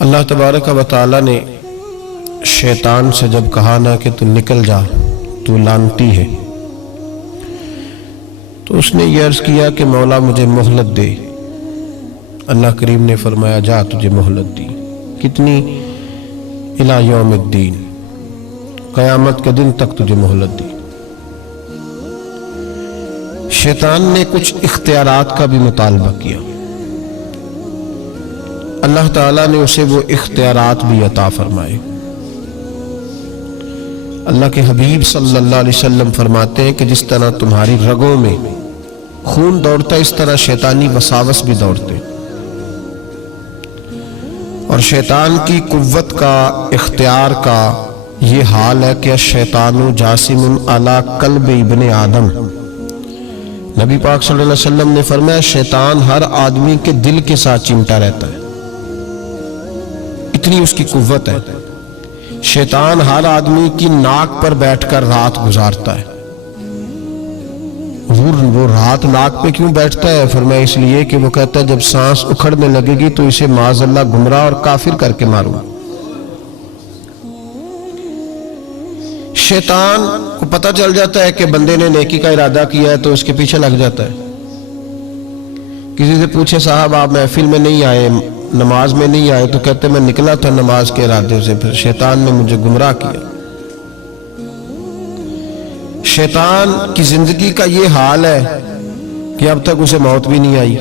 اللہ تبارک و تعالی نے شیطان سے جب کہا نا کہ تو نکل جا، تو لعنتی ہے، تو اس نے یہ عرض کیا کہ مولا مجھے مہلت دے۔ اللہ کریم نے فرمایا جا تجھے مہلت دی، کتنی؟ الی یوم الدین، قیامت کے دن تک تجھے مہلت دی۔ شیطان نے کچھ اختیارات کا بھی مطالبہ کیا، اللہ تعالیٰ نے اسے وہ اختیارات بھی عطا فرمائے۔ اللہ کے حبیب صلی اللہ علیہ وسلم فرماتے ہیں کہ جس طرح تمہاری رگوں میں خون دوڑتا ہے اس طرح شیطانی وساوس بھی دوڑتے، اور شیطان کی قوت کا، اختیار کا یہ حال ہے کہ الشیطان جاسم علی قلب ابن آدم۔ نبی پاک صلی اللہ علیہ وسلم نے فرمایا شیطان ہر آدمی کے دل کے ساتھ چمٹا رہتا ہے، اتنی اس کی قوت ہے۔ شیطان ہر آدمی کی ناک پر بیٹھ کر رات گزارتا ہے۔ وہ رات ناک پہ کیوں بیٹھتا ہے؟ فرمایا اس لیے کہ وہ کہتا ہے جب سانس اکھڑنے لگے گی تو اسے معاذ اللہ گمراہ اور کافر کر کے ماروں۔ شیطان کو پتہ چل جاتا ہے کہ بندے نے نیکی کا ارادہ کیا ہے تو اس کے پیچھے لگ جاتا ہے۔ کسی سے پوچھے صاحب آپ محفل میں نہیں آئے، نماز میں نہیں آئے، تو کہتے میں نکلا تھا نماز کے ارادے سے، پھر شیطان نے مجھے گمراہ کیا۔ شیطان کی زندگی کا یہ حال ہے کہ اب تک اسے موت بھی نہیں آئی۔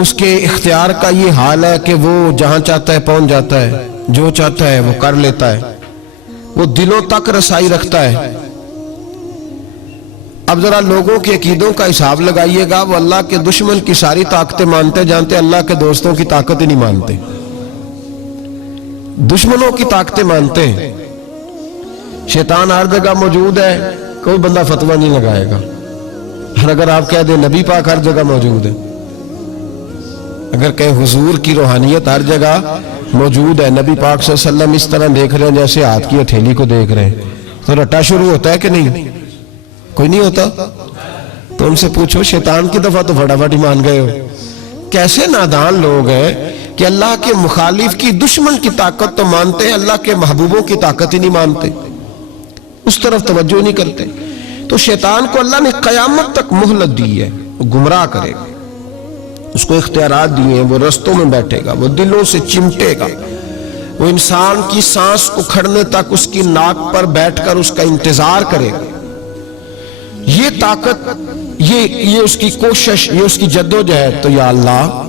اس کے اختیار کا یہ حال ہے کہ وہ جہاں چاہتا ہے پہنچ جاتا ہے، جو چاہتا ہے وہ کر لیتا ہے، وہ دلوں تک رسائی رکھتا ہے۔ اب ذرا لوگوں کے عقیدوں کا حساب لگائیے گا، وہ اللہ کے دشمن کی ساری طاقتیں مانتے جانتے، اللہ کے دوستوں کی طاقت ہی نہیں مانتے، دشمنوں کی طاقتیں مانتے ہیں۔ شیطان ہر جگہ موجود ہے، کوئی بندہ فتویٰ نہیں لگائے گا۔ اور اگر آپ کہہ دیں نبی پاک ہر جگہ موجود ہے، اگر کہیں حضور کی روحانیت ہر جگہ موجود ہے، نبی پاک صلی اللہ علیہ وسلم اس طرح دیکھ رہے ہیں جیسے ہاتھ کی ہتھیلی کو دیکھ رہے ہیں، تو رٹا شروع ہوتا ہے کہ نہیں؟ کوئی نہیں ہوتا؟ تو ان سے پوچھو شیطان کی دفعہ تو فٹافٹ ہی مان گئے ہو۔ کیسے نادان لوگ ہیں کہ اللہ کے مخالف کی، دشمن کی طاقت تو مانتے ہیں، اللہ کے محبوبوں کی طاقت ہی نہیں مانتے، اس طرف توجہ نہیں کرتے۔ تو شیطان کو اللہ نے قیامت تک مہلت دی ہے، وہ گمراہ کرے گا، اس کو اختیارات دیے ہیں، وہ رستوں میں بیٹھے گا، وہ دلوں سے چمٹے گا، وہ انسان کی سانس اکھڑنے تک اس کی ناک پر بیٹھ کر اس کا انتظار کرے گا۔ یہ طاقت، یہ اس کی کوشش، یہ اس کی جدوجہد۔ تو یا اللہ،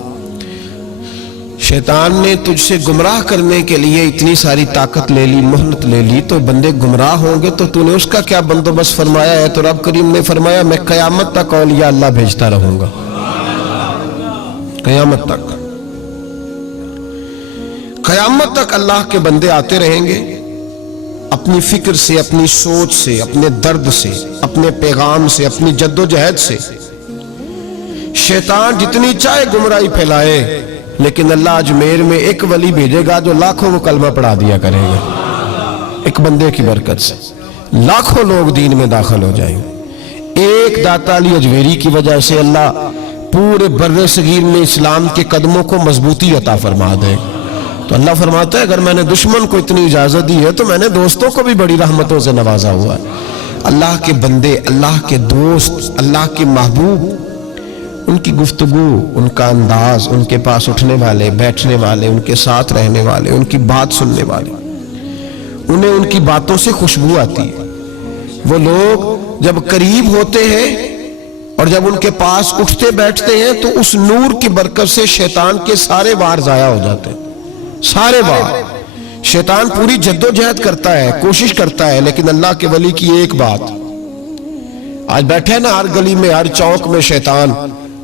شیطان نے تجھ سے گمراہ کرنے کے لیے اتنی ساری طاقت لے لی، مہلت لے لی، تو بندے گمراہ ہوں گے تو نے اس کا کیا بندوبست فرمایا ہے؟ تو رب کریم نے فرمایا میں قیامت تک اولیاء اللہ بھیجتا رہوں گا، قیامت تک، قیامت تک اللہ کے بندے آتے رہیں گے، اپنی فکر سے، اپنی سوچ سے، اپنے درد سے، اپنے پیغام سے، اپنی جدوجہد سے۔ شیطان جتنی چاہے گمراہی پھیلائے، لیکن اللہ اجمیر میں ایک ولی بھیجے گا جو لاکھوں کو کلمہ پڑھا دیا کرے گا، ایک بندے کی برکت سے لاکھوں لوگ دین میں داخل ہو جائیں گے۔ ایک داتا علی اجمیری کی وجہ سے اللہ پورے بر صغیر میں اسلام کے قدموں کو مضبوطی عطا فرما دے۔ تو اللہ فرماتا ہے اگر میں نے دشمن کو اتنی اجازت دی ہے تو میں نے دوستوں کو بھی بڑی رحمتوں سے نوازا ہوا ہے۔ اللہ کے بندے، اللہ کے دوست، اللہ کے محبوب، ان کی گفتگو، ان کا انداز، ان کے پاس اٹھنے والے، بیٹھنے والے، ان کے ساتھ رہنے والے، ان کی بات سننے والے، انہیں ان کی باتوں سے خوشبو آتی ہے۔ وہ لوگ جب قریب ہوتے ہیں اور جب ان کے پاس اٹھتے بیٹھتے ہیں تو اس نور کی برکت سے شیطان کے سارے وار ضائع ہو جاتے ہیں، سارے وار۔ شیطان پوری جدوجہد کرتا ہے، کوشش کرتا ہے، لیکن اللہ کے ولی کی ایک بات، آج بیٹھے نا ہر گلی میں، ہر چوک میں شیطان،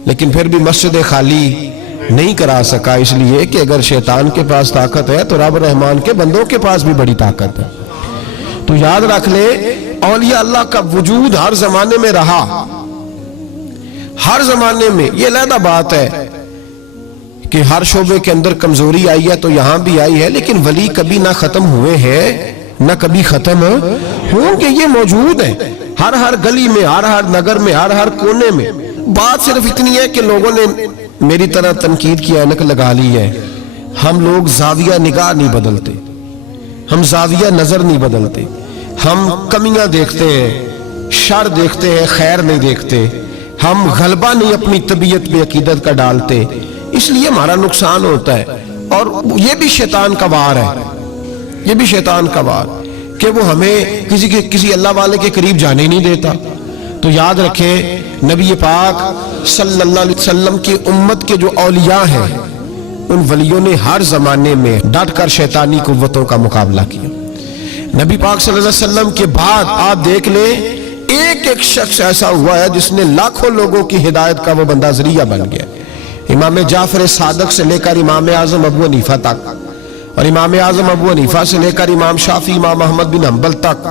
لیکن پھر بھی مسجد خالی نہیں کرا سکا، اس لیے کہ اگر شیطان کے پاس طاقت ہے تو رب رحمان کے بندوں کے پاس بھی بڑی طاقت ہے۔ تو یاد رکھ لے اولیاء اللہ کا وجود ہر زمانے میں رہا، ہر زمانے میں۔ یہ علیحدہ بات ہے کہ ہر شعبے کے اندر کمزوری آئی ہے تو یہاں بھی آئی ہے، لیکن ولی کبھی نہ ختم ہوئے ہیں نہ کبھی ختم ہوں گے، یہ موجود ہیں ہر گلی میں، ہر نگر میں، ہر کونے میں۔ بات صرف اتنی ہے کہ لوگوں نے میری طرح تنقید کی اینک لگا لی ہے. ہم لوگ زاویہ نگاہ نہیں بدلتے, ہم زاویہ نظر نہیں بدلتے, ہم کمیاں دیکھتے ہیں, شر دیکھتے ہیں, خیر نہیں دیکھتے, ہم غلبہ نہیں اپنی طبیعت پہ عقیدت کا ڈالتے, اس لیے ہمارا نقصان ہوتا ہے. اور یہ بھی شیطان کا وار ہے, یہ بھی شیطان کا وار کہ وہ ہمیں کسی اللہ والے کے قریب جانے نہیں دیتا. تو یاد رکھیں نبی پاک صلی اللہ علیہ وسلم کی امت کے جو اولیاء ہیں ان ولیوں نے ہر زمانے میں ڈٹ کر شیطانی قوتوں کا مقابلہ کیا. نبی پاک صلی اللہ علیہ وسلم کے بعد آپ دیکھ لیں ایک ایک شخص ایسا ہوا ہے جس نے لاکھوں لوگوں کی ہدایت کا وہ بندہ ذریعہ بن گیا. امام جعفر صادق سے لے کر امام اعظم ابو حنیفہ تک, اور امام اعظم ابو حنیفہ سے لے کر امام شافعی, امام احمد بن حنبل تک,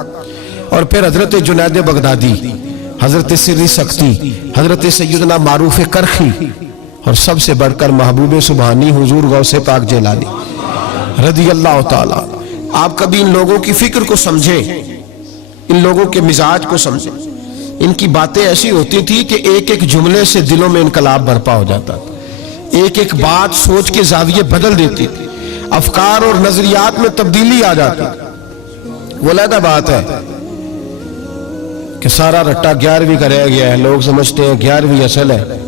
اور پھر حضرت جنید بغدادی, حضرت سری سختی, حضرت سیدنا معروف کرخی, اور سب سے بڑھ کر محبوب سبحانی حضور غوث پاک جیلانی رضی اللہ تعالیٰ. آپ کبھی ان لوگوں کی فکر کو سمجھیں, ان لوگوں کے مزاج کو سمجھیں. ان کی باتیں ایسی ہوتی تھی کہ ایک ایک جملے سے دلوں میں انقلاب برپا ہو جاتا تھا, ایک ایک بات سوچ کے زاویے بدل دیتی تھی, افکار اور نظریات میں تبدیلی آ جاتی. وہ علیحدہ بات ہے کہ سارا رٹا 11ویں کا رہ گیا ہے, لوگ سمجھتے ہیں 11ویں اصل ہے,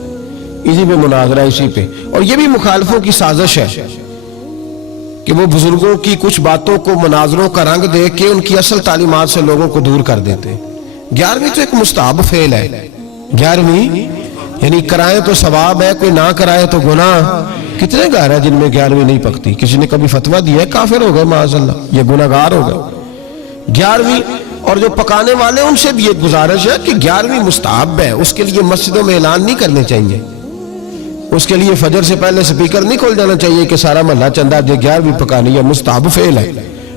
اسی پہ مناظرہ, اسی پہ. اور یہ بھی مخالفوں کی سازش ہے کہ وہ بزرگوں کی کچھ باتوں کو مناظروں کا رنگ دے کے ان کی اصل تعلیمات سے لوگوں کو دور کر دیتے. 11ویں تو ایک مستحب فعل ہے. 11ویں یعنی کرائیں تو ثواب ہے, کوئی نہ کرائے تو گناہ. کتنے گھر ہیں جن میں 11ویں نہیں پکتی؟ کسی نے کبھی فتویٰ دیا ہے کافر ہو گئے معاذ اللہ, یہ گناہگار ہو گئے. 11ویں اور جو پکانے والے ان سے بھی ایک گزارش ہے کہ 11ویں مستحب ہے, اس کے لیے مسجدوں میں اعلان نہیں کرنے چاہیے, اس کے لیے فجر سے پہلے سپیکر نہیں کھول جانا چاہیے کہ سارا محلہ چندہ دے 11ویں پکانی ہے. مستحب فعل ہے,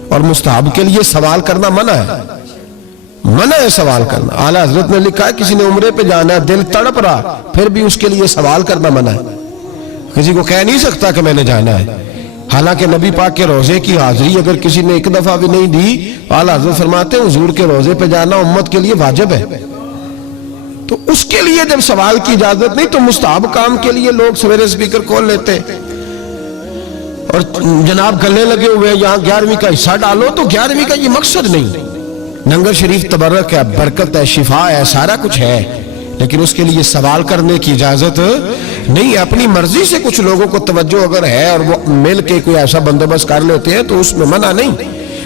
اور مستحب کے لیے سوال کرنا منع ہے, منع ہے سوال کرنا. اعلیٰ حضرت نے لکھا ہے کسی نے عمرے پہ جانا ہے, دل تڑپ رہا, پھر بھی اس کے لیے سوال کرنا منع ہے. کسی کو کہہ نہیں سکتا کہ میں نے جانا ہے. حالانکہ نبی پاک کے روزے کی حاضری اگر کسی نے ایک دفعہ بھی نہیں دی, اعلیٰ حضرت فرماتے ہیں حضور کے روزے پہ جانا امت کے لیے واجب ہے. تو اس کے لیے جب سوال کی اجازت نہیں تو مستحب کام کے لیے لوگ سویرے سپیکر کھول لیتے اور جناب گلے لگے ہوئے یہاں 11ویں کا حصہ ڈالو. تو 11ویں کا یہ مقصد نہیں. لنگر شریف تبرک ہے, برکت ہے, شفا ہے, سارا کچھ ہے, لیکن اس کے لیے سوال کرنے کی اجازت نہیں ہے. اپنی مرضی سے کچھ لوگوں کو توجہ اگر ہے اور وہ مل کے کوئی ایسا بندوبست کر لیتے ہیں تو اس میں منع نہیں,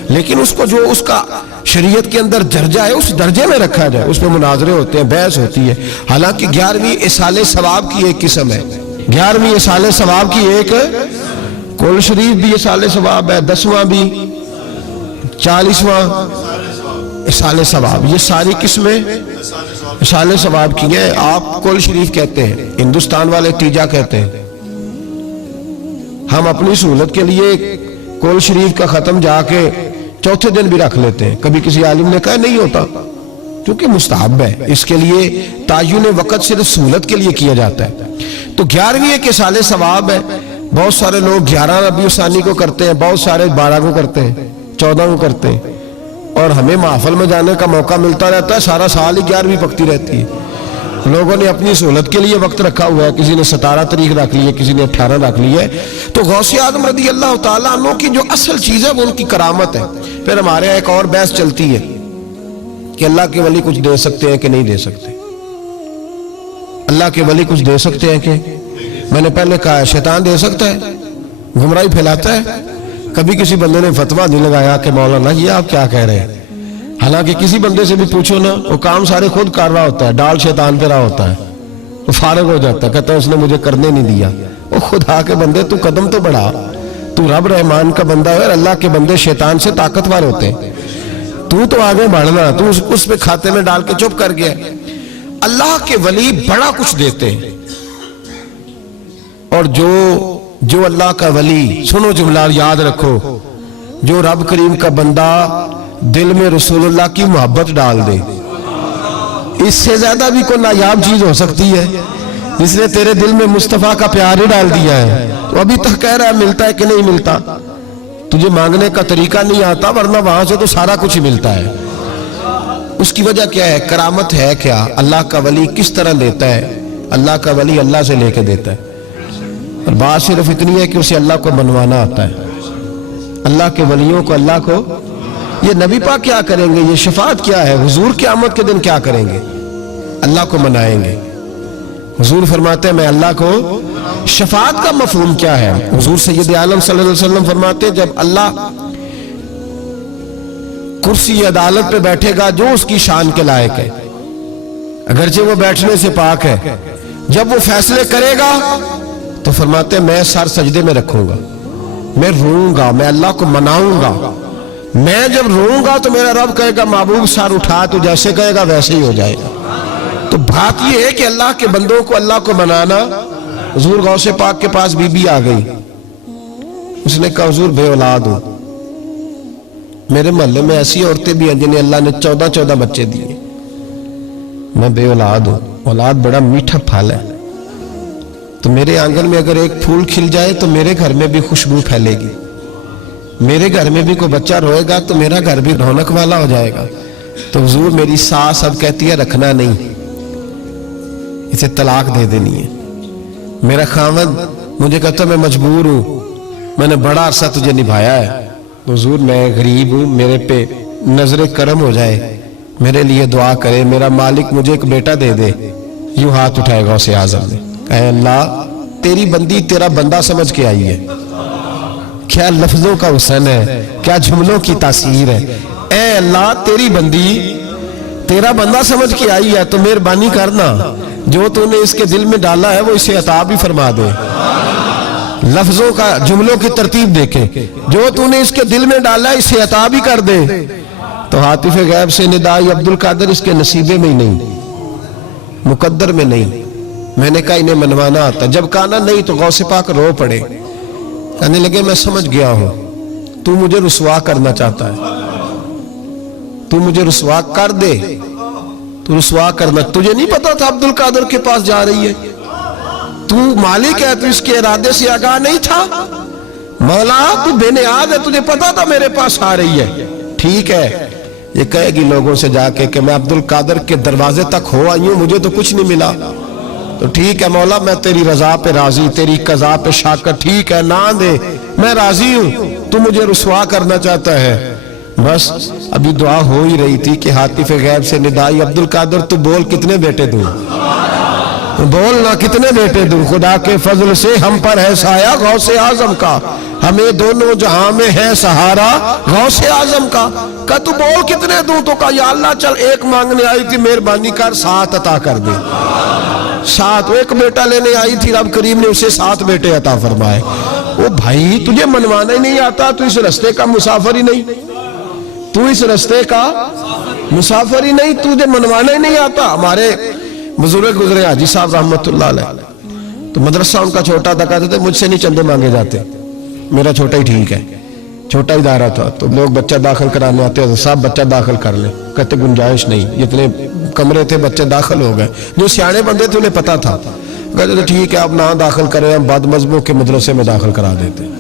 لیکن اس کو جو اس کا شریعت کے اندر درجہ ہے اس درجے میں رکھا جائے. اس میں مناظرے ہوتے ہیں, بحث ہوتی ہے. حالانکہ 11ویں اصال ثواب کی ایک قسم ہے. 11ویں اصال ثواب کی ایک, کل شریف بھی اصال ثواب ہے, 10واں بھی, 40واں اصال ثواب, یہ ساری قسمیں اصال ثواب کی ہیں. آپ کل شریف کہتے ہیں, ہندوستان والے تیجا کہتے ہیں. ہم اپنی سہولت کے لیے کل شریف کا ختم جا کے چوتھے دن بھی رکھ لیتے ہیں. کبھی کسی عالم نے کہا نہیں ہوتا کیونکہ مستحب ہے, اس کے لیے تعین وقت صرف سہولت کے لیے کیا جاتا ہے. تو 11ویں ایک اصال ثواب ہے. بہت سارے لوگ 11 ربیع الثانی کو کرتے ہیں, بہت سارے 12 کو کرتے ہیں, 14 کو کرتے ہیں, اور ہمیں محفل میں جانے کا موقع ملتا رہتا ہے. سارا سال ہی 11ویں پکتی رہتی ہے. لوگوں نے اپنی سہولت کے لیے وقت رکھا ہوا ہے, کسی نے 17 تاریخ رکھ لی ہے, کسی نے 18 رکھ لی ہے. تو غوث اعظم رضی اللہ تعالیٰ عنہ کی جو اصل چیز ہے وہ ان کی کرامت ہے. پھر ہمارے یہاں ایک اور بحث چلتی ہے کہ اللہ کے ولی کچھ دے سکتے ہیں کہ نہیں دے سکتے. اللہ کے ولی کچھ دے سکتے ہیں کہ, میں نے پہلے کہا ہے شیطان دے سکتا ہے, گمراہی پھیلاتا ہے. کبھی کسی بندے نے فتویٰ نہیں لگایا کہ مولانا یہ آپ کیا کہہ رہے ہیں. حالانکہ کسی بندے سے بھی پوچھو نا, وہ کام سارے خود کر رہا ہوتا ہے, ڈال شیطان پہ رہا ہوتا ہے, وہ فارغ ہو جاتا ہے, کہتا ہے اس نے مجھے کرنے نہیں دیا. وہ خدا کے بندے تو قدم تو بڑھا, تو رب رحمان کا بندہ ہے, اور اللہ کے بندے شیطان سے طاقتور ہوتے ہیں. تو آگے بڑھنا, تو اس پہ کھاتے میں ڈال کے چپ کر گیا. اللہ کے ولی بڑا کچھ دیتے ہیں, اور جو اللہ کا ولی, سنو جملہ یاد رکھو, جو رب کریم کا بندہ دل میں رسول اللہ کی محبت ڈال دے, اس سے زیادہ بھی کوئی نایاب چیز ہو سکتی ہے. جس نے تیرے دل میں مصطفیٰ کا پیار ہی ڈال دیا ہے, تو ابھی تک کہہ رہا ہے ملتا ہے کہ نہیں ملتا. تجھے مانگنے کا طریقہ نہیں آتا, ورنہ وہاں سے تو سارا کچھ ہی ملتا ہے. اس کی وجہ کیا ہے؟ کرامت ہے کیا؟ اللہ کا ولی کس طرح دیتا ہے؟ اللہ کا ولی اللہ سے لے کے دیتا ہے. اور بات صرف اتنی ہے کہ اسے اللہ کو منوانا آتا ہے، اللہ کے ولیوں کو، اللہ کو۔ یہ نبی پاک کیا کریں گے؟ یہ شفاعت کیا ہے؟ حضور قیامت کے دن کیا کریں گے؟ اللہ کو منائیں گے۔ حضور فرماتے ہیں میں اللہ کو، شفاعت کا مفہوم کیا ہے؟ حضور سید عالم صلی اللہ علیہ وسلم فرماتے ہیں جب اللہ کرسی عدالت پہ بیٹھے گا جو اس کی شان کے لائق ہے، اگرچہ وہ بیٹھنے سے پاک ہے، جب وہ فیصلے کرے گا تو فرماتے ہیں میں سر سجدے میں رکھوں گا، میں روؤں گا، میں اللہ کو مناؤں گا۔ میں جب روؤں گا تو میرا رب کہے گا محبوب سر اٹھا، تو جیسے کہے گا ویسے ہی ہو جائے گا۔ تو بات یہ ہے کہ اللہ کے بندوں کو اللہ کو منانا۔ حضور غوث پاک کے پاس بی بی آ گئی، اس نے کہا حضور بے اولاد ہوں، میرے محلے میں ایسی عورتیں بھی ہیں جنہیں اللہ نے 14 بچے دیے، میں بے اولاد ہوں، اولاد بڑا میٹھا پھل ہے، تو میرے آنگن میں اگر ایک پھول کھل جائے تو میرے گھر میں بھی خوشبو پھیلے گی، میرے گھر میں بھی کوئی بچہ روئے گا تو میرا گھر بھی رونق والا ہو جائے گا۔ تو حضور میری ساس اب کہتی ہے رکھنا نہیں، اسے طلاق دے دینی ہے۔ میرا خاوند مجھے کہتا میں مجبور ہوں، میں نے بڑا عرصہ تجھے نبھایا ہے، تو حضور میں غریب ہوں، میرے پہ نظر کرم ہو جائے، میرے لیے دعا کرے، میرا مالک مجھے ایک بیٹا دے دے۔ یوں ہاتھ اٹھائے غوث اعظم نے، اے اللہ تیری بندی تیرا بندہ سمجھ کے آئی ہے، کیا لفظوں کا حسن ہے، کیا جملوں کی تاثیر ہے۔ اے اللہ تیری بندی تیرا بندہ سمجھ کے آئی ہے تو مہربانی کرنا، جو تو نے اس کے دل میں ڈالا ہے وہ اسے عطا بھی فرما دے۔ لفظوں کا، جملوں کی ترتیب دیکھیں، جو تو نے اس کے دل میں ڈالا ہے اسے عطا بھی کر دے۔ تو حاطف غیب سے ندائی عبد القادر اس کے نصیبے میں ہی نہیں، مقدر میں نہیں۔ میں نے کہا انہیں منوانا آتا، جب کہا نا نہیں تو غوث پاک رو پڑے، کہنے لگے میں سمجھ گیا ہوں تو مجھے رسوا کرنا چاہتا ہے، تو مجھے رسوا کر دے، تو رسوا کرنا۔ تجھے نہیں پتا تھا عبد القادر کے پاس جا رہی ہے؟ تو مالک ہے، تو اس کے ارادے سے آگاہ نہیں تھا؟ مولا تو بے نیاز ہے، تجھے پتا تھا میرے پاس آ رہی ہے۔ ٹھیک ہے، یہ کہے گی لوگوں سے جا کے کہ میں عبد القادر کے دروازے تک ہو آئی ہوں، مجھے تو کچھ نہیں ملا۔ تو ٹھیک ہے مولا میں تیری رضا پہ راضی، تیری قضا پہ شاکر، ٹھیک ہے نہ دے میں راضی ہوں، تو مجھے رسوا کرنا چاہتا ہے۔ بس ابھی دعا ہو ہی رہی تھی کہ حاطف غیب سے ندائی عبد القادر تو بول کتنے بیٹے دوں، بولنا کتنے بیٹے دوں، خدا کے فضل سے ہم پر ہے سایہ غوث اعظم کا، ہمیں دونوں جہاں میں ہے سہارا غوث اعظم کا۔ کہا تو بول کتنے دوں؟ تو کہا یا اللہ چل ایک مانگنے آئی تھی، مہربانی کر 7 عطا کر دے۔ 7، ایک بیٹا لینے آئی تھی، رب کریم نے اسے 7 بیٹے عطا فرمائے۔ او بھائی تجھے منوانا ہی نہیں آتا، تو اس رستے کا مسافر ہی نہیں، تو اس رستے کا مسافر ہی نہیں، تجھے منوانا ہی نہیں آتا۔ ہمارے بزرگ گزرے حاجی صاحب رحمت اللہ علیہ، تو مدرسہ ان کا چھوٹا تھا، کہتے تھے مجھ سے نہیں چندے مانگے جاتے، میرا چھوٹا ہی ٹھیک ہے، چھوٹا ہی دائرہ تھا، تو لوگ بچہ داخل کرانے آتے ہیں، صاحب بچہ داخل کر لیں، کہتے گنجائش نہیں، اتنے کمرے تھے بچے داخل ہو گئے، جو سیانے بندے تھے انہیں پتا تھا، کہتے تھے ٹھیک ہے آپ نہ داخل کریں، ہم بد مذہبوں کے مدرسے میں داخل کرا دیتے ہیں،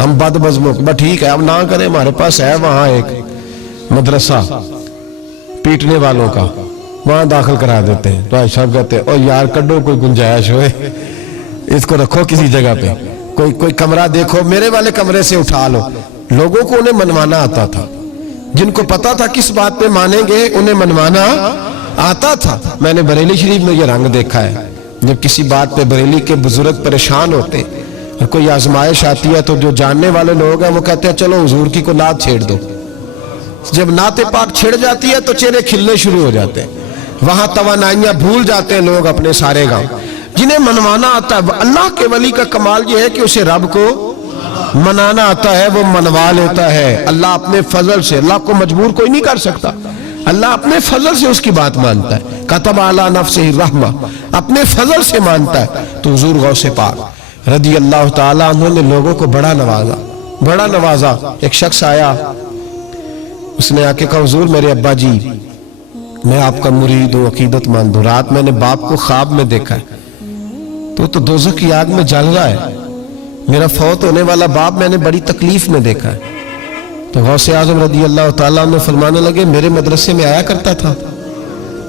ہم بد مذہبوں کے، بس ٹھیک ہے آپ نہ کریں، ہمارے پاس ہے وہاں ایک مدرسہ پیٹنے والوں کا، وہاں داخل کرا دیتے ہیں۔ تو صاحب کہتے ہیں او یار کڈو کوئی گنجائش ہوئے، اس کو رکھو کسی جگہ پہ، کوئی کمرہ دیکھو، میرے والے کمرے سے اٹھا لو۔ لوگوں کو انہیں منوانا آتا تھا، جن کو پتا تھا کس بات پہ مانیں گے انہیں منوانا آتا تھا۔ میں نے بریلی شریف میں یہ رنگ دیکھا ہے، جب کسی بات پہ بریلی کے بزرگ پریشان ہوتے اور کوئی آزمائش آتی ہے تو جو جاننے والے لوگ ہیں وہ کہتے ہیں چلو حضور کی کو نعت چھیڑ دو۔ جب نعت پاک چھڑ جاتی ہے تو چہرے کھلنے شروع ہو جاتے ہیں، وہاں توانائیاں بھول جاتے ہیں لوگ اپنے سارے گاؤں۔ جنہیں منوانا آتا ہے، اللہ کے ولی کا کمال یہ ہے کہ اسے رب کو منانا آتا ہے، وہ منوا لیتا ہے اللہ اپنے فضل سے۔ اللہ کو مجبور کوئی نہیں کر سکتا، اللہ اپنے فضل سے اس کی بات مانتا ہے۔ کتب علی نفسہ الرحمہ، اپنے فضل سے مانتا ہے۔ تو حضور غوث پاک رضی اللہ تعالیٰ عنہ نے لوگوں کو بڑا نوازا۔ ایک شخص آیا، اس نے آ کے کہا حضور میرے ابا جی میں آپ کا مرید ہوں، عقیدت مند ہوں، رات میں نے باپ کو خواب میں دیکھا ہے، تو دوزخ کی آگ میں جل رہا ہے، میرا فوت ہونے والا باپ میں نے بڑی تکلیف میں دیکھا ہے۔ تو غوث اعظم رضی اللہ تعالیٰ عنہ فرمانے لگے میرے مدرسے میں آیا کرتا تھا،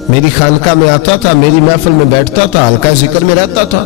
میری خانقاہ میں آتا تھا، میری محفل میں بیٹھتا تھا، حلقہ ذکر میں رہتا تھا،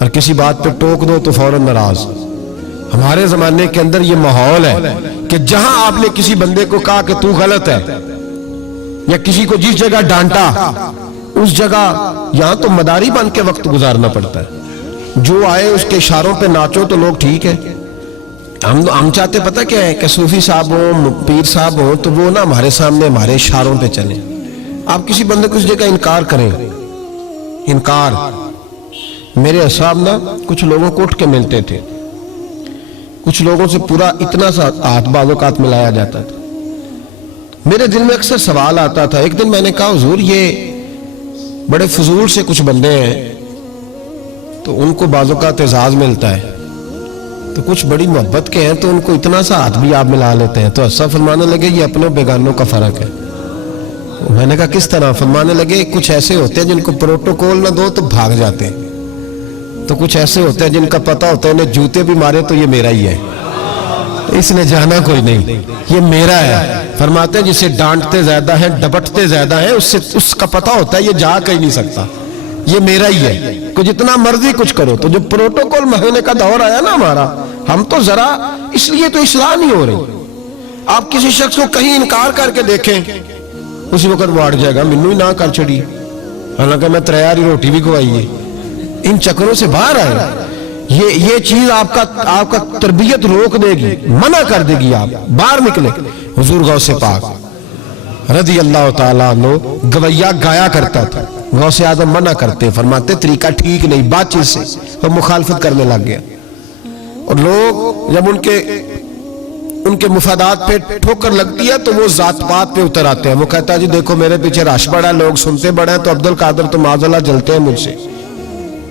اور کسی بات پہ ٹوک دو تو فوراً ناراض. ہمارے زمانے کے اندر یہ ماحول ہے کہ جہاں آپ نے کسی بندے کو کہا کہ تو غلط ہے یا کسی کو جس جگہ ڈانٹا اس جگہ یہاں تو مداری بن کے وقت گزارنا پڑتا ہے. جو آئے اس کے اشاروں پہ ناچو تو لوگ ٹھیک ہے. ہم چاہتے پتہ کیا ہے کہ صوفی صاحب ہوں پیر صاحب ہوں تو وہ نا ہمارے سامنے ہمارے اشاروں پہ چلیں. آپ کسی بندے کو اس جگہ انکار کریں. انکار میرے اصحاب نا کچھ لوگوں کو اٹھ کے ملتے تھے. کچھ لوگوں سے پورا اتنا سا ہاتھ بعض اوقات ملایا جاتا تھا. میرے دل میں اکثر سوال آتا تھا. ایک دن میں نے کہا حضور یہ بڑے فضول سے کچھ بندے ہیں تو ان کو بعض اوقات اعزاز ملتا ہے, تو کچھ بڑی محبت کے ہیں تو ان کو اتنا سا ہاتھ بھی آپ ملا لیتے ہیں. تو ایسا فرمانے لگے یہ اپنوں بیگانوں کا فرق ہے. میں نے کہا کس طرح؟ فرمانے لگے کچھ ایسے ہوتے ہیں جن کو پروٹوکول نہ دو تو بھاگ جاتے ہیں, تو کچھ ایسے ہوتے ہیں جن کا پتہ ہوتا ہے انہیں جوتے بھی مارے تو یہ میرا ہی ہے, اس نے جانا کوئی نہیں, یہ میرا ہے. فرماتے ہیں جسے ڈانٹتے زیادہ ہیں ڈبٹتے زیادہ ہیں اس کا پتہ ہوتا ہے یہ جا کہیں نہیں سکتا, یہ میرا ہی ہے. کہ جتنا مرضی کچھ کرو. تو جو پروٹوکول مہینے کا دور آیا نا ہمارا, ہم تو ذرا اس لیے تو اصلاح نہیں ہو رہی. آپ کسی شخص کو کہیں انکار کر کے دیکھیں اسی وقت وہ اڑ جائے گا منو ہی نہ کر چڑی, حالانکہ میں تریاری روٹی بھی کھوائی ہے. ان چکروں سے باہر آئے. یہ چیز آپ کا تربیت روک دے گی, منع کر دے گی, آپ باہر نکلے. حضور غوث پاک رضی اللہ تعالیٰ عنہ گویا گایا کرتا تھا. غوث اعظم منع کرتے, فرماتے طریقہ ٹھیک نہیں, بات چیز سے وہ مخالفت کرنے لگ گیا. اور لوگ جب ان کے مفادات پہ ٹھوکر لگتی ہے تو وہ ذات پات پہ اتر آتے ہیں. وہ کہتا ہے جی دیکھو میرے پیچھے رش بڑا ہے, لوگ سنتے بڑے ہیں, تو عبدالقادر تو معاذ اللہ جلتے ہیں مجھ سے.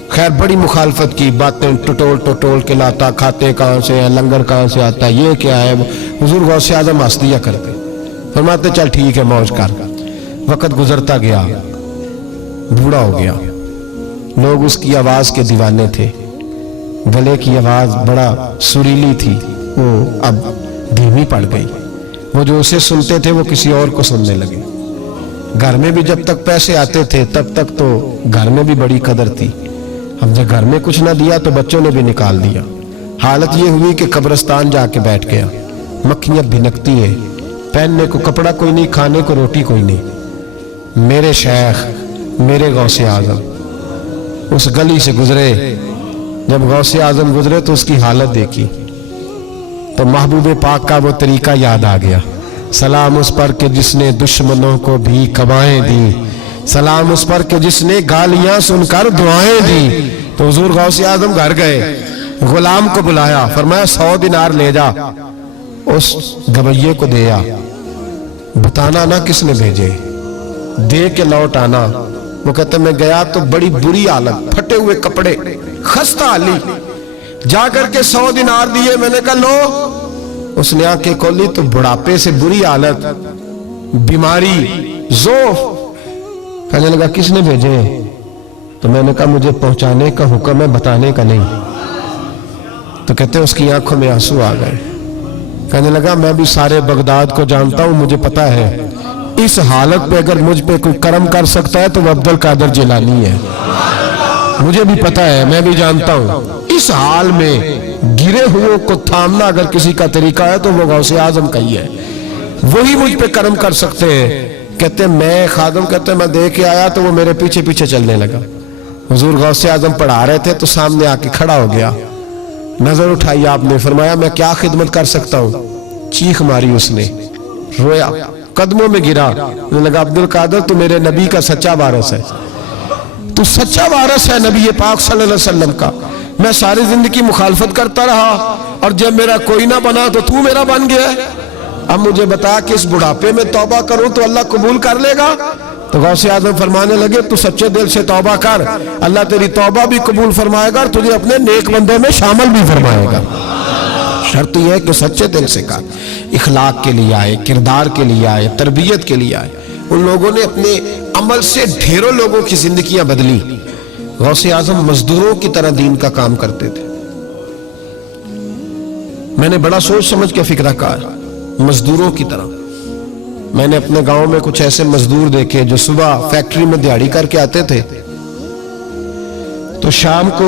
خیر بڑی مخالفت کی, باتیں ٹٹول کے لاتا, کھاتے کہاں سے ہیں, لنگر کہاں سے آتا ہے, یہ کیا ہے. حضور غوث اعظم ہنس دیا کرتے, فرماتے چل ٹھیک ہے موج کر. وقت گزرتا گیا, بوڑھا ہو گیا, لوگ اس کی آواز کے دیوانے تھے. گلے کی آواز بڑا سریلی تھی, وہ اب دھیمی پڑ گئی. وہ جو اسے سنتے تھے وہ کسی اور کو سننے لگے. گھر میں بھی جب تک پیسے آتے تھے تب تک تو گھر میں بھی بڑی قدر تھی. ہم جب گھر میں کچھ نہ دیا تو بچوں نے بھی نکال دیا. حالت یہ ہوئی کہ قبرستان جا کے بیٹھ گیا. مکھیاں بھنکتی ہیں, پہننے کو کپڑا کوئی نہیں, کھانے کو روٹی کوئی نہیں. میرے شیخ میرے غوث اعظم اس گلی سے گزرے. جب غوث اعظم گزرے تو اس کی حالت دیکھی تو محبوب پاک کا وہ طریقہ یاد آ گیا. سلام اس پر کہ جس نے دشمنوں کو بھی قبائیں دی, سلام اس پر کہ جس نے گالیاں سن کر دعائیں دی. تو حضور غوث اعظم گھر گئے, غلام کو بلایا, فرمایا 100 دینار لے جا, اس گویے کو دیا, بتانا نہ کس نے بھیجے, دے کے لوٹ آنا. وہ کہتے میں گیا تو بڑی بری حالت, پھٹے ہوئے کپڑے, خستہ حالی. جا کر کے 100 دینار دیے. میں نے کہا لو. اس نے آنکھیں کھولی تو بڑھاپے سے بری حالت, بیماری, ذوف. کہنے لگا کس نے بھیجے؟ تو میں نے کہا مجھے پہنچانے کا حکم ہے, بتانے کا نہیں. تو کہتے اس کی آنکھوں میں آنسو آ گئے. کہنے لگا میں بھی سارے بغداد کو جانتا ہوں, مجھے پتا ہے اس حالت پہ اگر مجھ پہ کوئی کرم کر سکتا ہے تو وہ عبدالقادر جیلانی ہے. مجھے بھی پتا ہے, میں بھی جانتا ہوں اس حال میں گرے ہوئے کو تھامنا اگر کسی کا طریقہ ہے تو وہ غوث اعظم کا ہی ہے, وہی مجھ پہ کرم کر سکتے ہیں. کہتے میں خادم, کہتے میں دے کے آیا تو وہ میرے پیچھے پیچھے چلنے لگا. حضور غوث اعظم پڑھا رہے تھے تو سامنے آ کے کھڑا ہو گیا. نظر اٹھائی آپ نے, فرمایا میں کیا خدمت کر سکتا ہوں. چیخ ماری اس نے, رویا, قدموں میں گرا. لگا عبدالقادر تو میرے نبی کا سچا وارث ہے, تو سچا وارث ہے نبی پاک صلی اللہ علیہ وسلم کا. میں ساری زندگی مخالفت کرتا رہا اور جب میرا کوئی نہ بنا تو میرا بن گیا. اب مجھے بتا کہ اس بڑھاپے میں توبہ کروں تو اللہ قبول کر لے گا؟ تو غوث اعظم فرمانے لگے تو سچے دل سے توبہ کر, اللہ تیری توبہ بھی قبول فرمائے گا اور تجھے اپنے نیک بندوں میں شامل بھی فرمائے گا. شرط یہ ہے کہ سچے دل سے کر, اخلاق کے لیے آئے, کردار کے لیے آئے, تربیت کے لیے آئے. ان لوگوں نے اپنے عمل سے ڈھیروں لوگوں کی زندگیاں بدلی. غوث اعظم مزدوروں کی طرح دین کا کام کرتے تھے. میں نے بڑا سوچ سمجھ کے فکرہ کہا, مزدوروں کی طرح. میں نے اپنے گاؤں میں کچھ ایسے مزدور دیکھے جو صبح فیکٹری میں دیہڑی کر کے آتے تھے, تو شام کو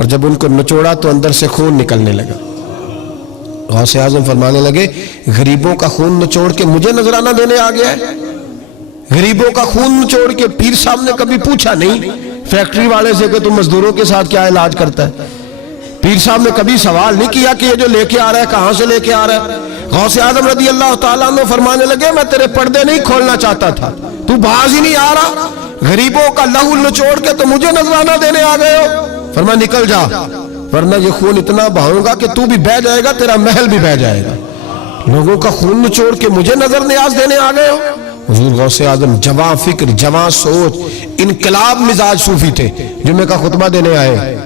اور جب ان کو نچوڑا تو اندر سے خون نکلنے لگا. غوث اعظم فرمانے لگے غریبوں کا خون نچوڑ کے مجھے نذرانہ دینے آ گیا ہے. غریبوں کا خون نچوڑ کے. پیر صاحب نے کبھی پوچھا نہیں فیکٹری والے سے کہ تم مزدوروں کے ساتھ کیا علاج کرتا ہے. پیر صاحب نے کبھی سوال نہیں کیا کہ یہ جو لے کے آ رہا ہے کہاں سے لے کے آ رہا ہے. غوث اعظم رضی اللہ تعالیٰ عنہ فرمانے لگے میں تیرے پردے نہیں کھولنا چاہتا تھا, تو باز ہی نہیں آ رہا, غریبوں کا لہو نچوڑ کے تو مجھے نذرانہ دینے آ گئے ہو. فرمایا نکل جا ورنہ یہ خون اتنا بہاؤں گا کہ تو بھی بہہ جائے گا, تیرا محل بھی بہہ جائے گا. لوگوں کا خون نچوڑ کے مجھے نظر نیاز دینے آ گئے ہو. حضور غوث اعظم جواں فکر, جواں سوچ, انقلاب مزاج صوفی تھے. جمعے کا خطبہ دینے آئے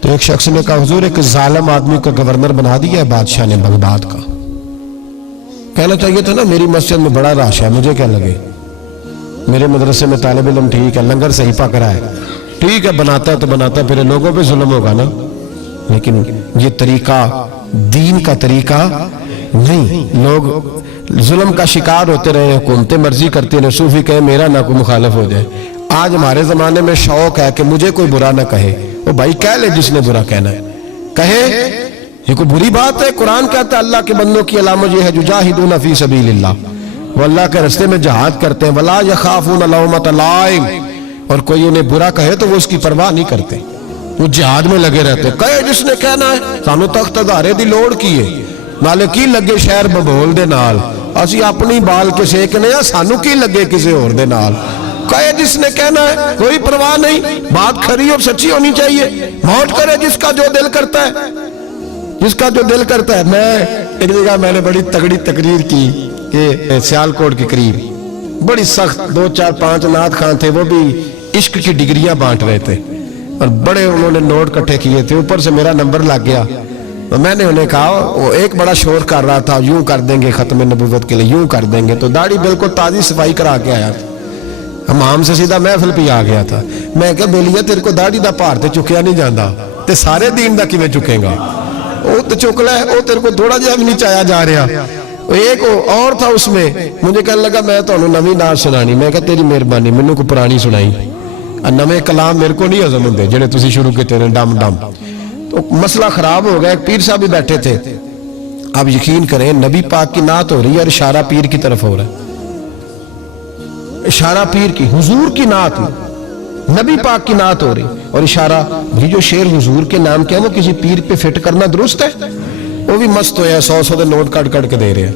تو ایک شخص نے کہا حضور ایک ظالم آدمی کو گورنر بنا دیا ہے بادشاہ نے بغداد کا. کہنا چاہیے تھا نا میری مسجد میں بڑا رش ہے, مجھے کیا لگے, میرے مدرسے میں طالب علم ٹھیک ہے, لنگر صحیح پک رہا ہے, ٹھیک ہے بناتا ہے تو بناتا ہے, پھر لوگوں پہ ظلم ہوگا نا. لیکن یہ طریقہ دین کا طریقہ نہیں. لوگ ظلم کا شکار ہوتے رہے, حکومتیں مرضی کرتی رہے, صوفی کہے میرا نہ کوئی مخالف ہو جائے. آج ہمارے زمانے میں شوق ہے کہ مجھے کوئی برا نہ کہے. وہ بھائی کہہ لے جس نے برا کہنا ہے کہے, یہ کوئی بری بات ہے. قرآن کہتا ہے اللہ کے بندوں کی علامت یہ ہے یجاہدون فی سبیل اللہ, وہ اللہ کے راستے میں جہاد کرتے ہیں. ولا یخافون لومۃ لائم, اور کوئی انہیں برا کہے تو وہ اس کی پرواہ نہیں کرتے, وہ جہاد میں لگے رہتے. کہے جس نے کہنا ہے, سانو تخت ادارے دی لوڑ کی ہے, نالے کی لگے شہر ببول دے نال, اسی اپنی بال کے سیکنے ہیں, سانو کی لگے کسی اور دے نال. کہے جس نے کہنا ہے, کوئی پرواہ نہیں, بات کھری اور سچی ہونی چاہیے. موت کرے جس کا جو دل کرتا ہے, جس کا جو دل کرتا ہے. میں ایک جگہ میں نے بڑی تگڑی تقریر کی کہ سیالکوٹ کے قریب بڑی سخت 2 4 5 نعت خان تھے, وہ بھی عشق کی ڈگریاں بانٹ رہے تھے اور بڑے انہوں نے نوٹ کٹھے کیے تھے. اوپر سے میرا نمبر لگ گیا. میں نے انہیں کہا, وہ ایک بڑا شور کر رہا تھا یوں کر دیں گے ختم نبوت کے لیے, یوں کر دیں گے, تو داڑھی بالکل تازی صفائی کرا کے آیا تھا. امام سے سیدھا محفل پہ آ گیا تھا. میں کہا بیلیا تیرے کو داڑھی دا پار تے چکیا نہیں جاندہ, تے سارے دین دا کیویں چکے گا, وہ تو چک لے, وہ تیرے کو تھوڑا جہا بھی نہیں چایا جا رہا. ایک اور تھا اس میں, مجھے کہنے لگا میں تو انہوں نوی نار سنانی. میں کہا تیری مہربانی منوں کو پرانی سنائی, نوے کلام میرے کو نہیں ہضم ہوندے جڑے تسی شروع کیتے نے ڈم ڈم. تو مسئلہ خراب ہو گیا. ایک پیر صاحب بھی بیٹھے تھے. آپ یقین کریں نبی پاک کی نعت ہو رہی ہے اور اشارہ پیر کی طرف ہو رہا ہے, اشارہ پیر کی, حضور کی نعت میں نبی پاک کی نعت ہو رہی اور اشارہ. یہ جو شعر حضور کے نام کیا وہ کسی پیر پہ فٹ کرنا درست ہے؟ وہ بھی مست ہویا 100 دے نوٹ کٹ کٹ کے دے رہے ہیں.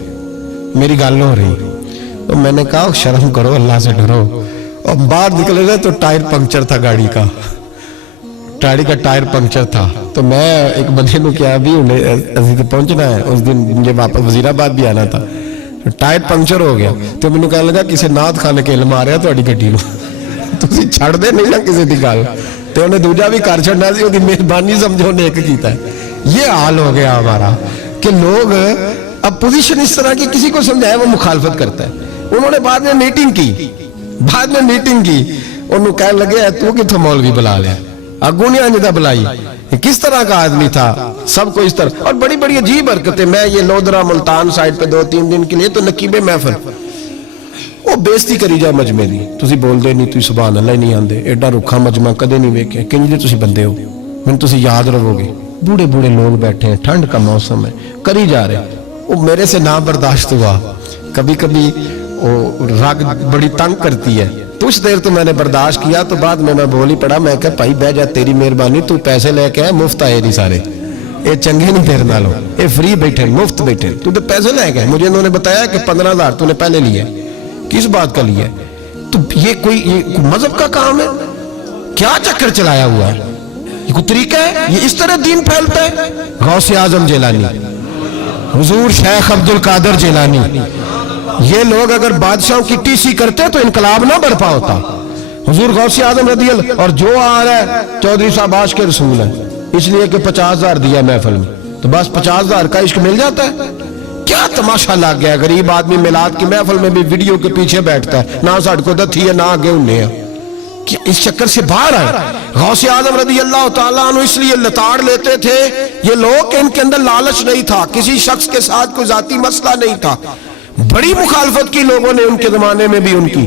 میری گل ہو رہی تو میں نے کہا شرم کرو, اللہ سے ڈرو. اور باہر نکلے رہے تو ٹائر پنکچر تھا گاڑی کا, گاڑی کا ٹائر پنکچر تھا. تو میں ایک بندے کو کیا ابھی انہیں پہنچنا ہے, اس دن مجھے واپس وزیر آباد بھی آنا تھا, ٹائر پنکچر ہو گیا. تو میں نے کہا لگا کسی نعت خانے کے علم آ رہا تھوڑی گڈی نو, تسی چھڑ دے نہیں نا کسی دی گل, تو انہیں دوجا بھی کر چھڑنا سی, وہ مہربانی سمجھو نے ایک کیتا ہے. یہ حال ہو گیا ہمارا کہ لوگ اب پوزیشن اس طرح کی کسی کو سمجھائے وہ مخالفت کرتا ہے. انہوں نے بعد میں میٹنگ کی, انہوں کہنے لگے تو کتوں مولوی بلا لیا, اگوں نہیں آنجدہ بلائی, کس طرح کا آدمی تھا, سب کو اس طرح. اور بڑی بڑی عجیب حرکتیں. میں یہ لودرا ملتان سائٹ پہ 2-3 دن کے لیے تو نقیب محفل, وہ بےزتی کری جا مجمع دی, تسی بول دے نہیں, تسی سبحان اللہ ہی نہیں آندے, ایڈا رکھا مجمع کدے نہیں ویکھے, کنج دے تسی بندے ہو, میں تسی یاد رہو گے. بوڑھے بوڑھے لوگ بیٹھے ہیں, ٹھنڈ کا موسم ہے, کری جا رہے. وہ میرے سے نہ برداشت ہوا. کبھی کبھی وہ رگ بڑی تنگ کرتی ہے, کچھ دیر تو میں نے برداشت کیا, تو بعد میں بول ہی پڑا. میں کہا بھائی بہ جا, تیری مہربانی, تو پیسے لے کے آئے, مفت آئے نہیں سارے, اے چنگے نہیں تیرے نالوں, اے فری بیٹھے مفت بیٹھے, تو پیسے لے گئے. مجھے انہوں نے بتایا کہ 15,000 تو نے پہلے لیا. کس بات کا لیا؟ تو یہ کوئی مذہب کا کام ہے کیا؟ چکر چلایا ہوا ہے, یہ کوئی طریقہ ہے؟ یہ اس طرح دین پھیلتا ہے؟ غوث اعظم جیلانی, حضور شیخ عبد القادر جیلانی, یہ لوگ اگر بادشاہوں کی ٹی سی کرتے تو انقلاب نہ برپا ہوتا. حضور غوث اعظم رضی اللہ, اور جو آ رہا ہے چودھری صاحب عاشق کے رسول ہے, اس لیے کہ 50,000 دیا محفل میں, تو بس 50,000 کا عشق مل جاتا ہے. کیا تماشا لگ گیا, غریب آدمی میلاد کی محفل میں بھی ویڈیو کے پیچھے بیٹھتا ہے, نہ ساڑھ کو دتھی ہے نہ آگے انہیں ہے. اس چکر سے باہر آئے. غوث اعظم رضی اللہ تعالیٰ عنہ اس لیے لتاڑ لیتے تھے یہ لوگ کہ ان کے اندر لالچ نہیں تھا, کسی شخص کے ساتھ کوئی ذاتی مسئلہ نہیں تھا. بڑی مخالفت کی لوگوں نے ان کے زمانے میں بھی ان کی,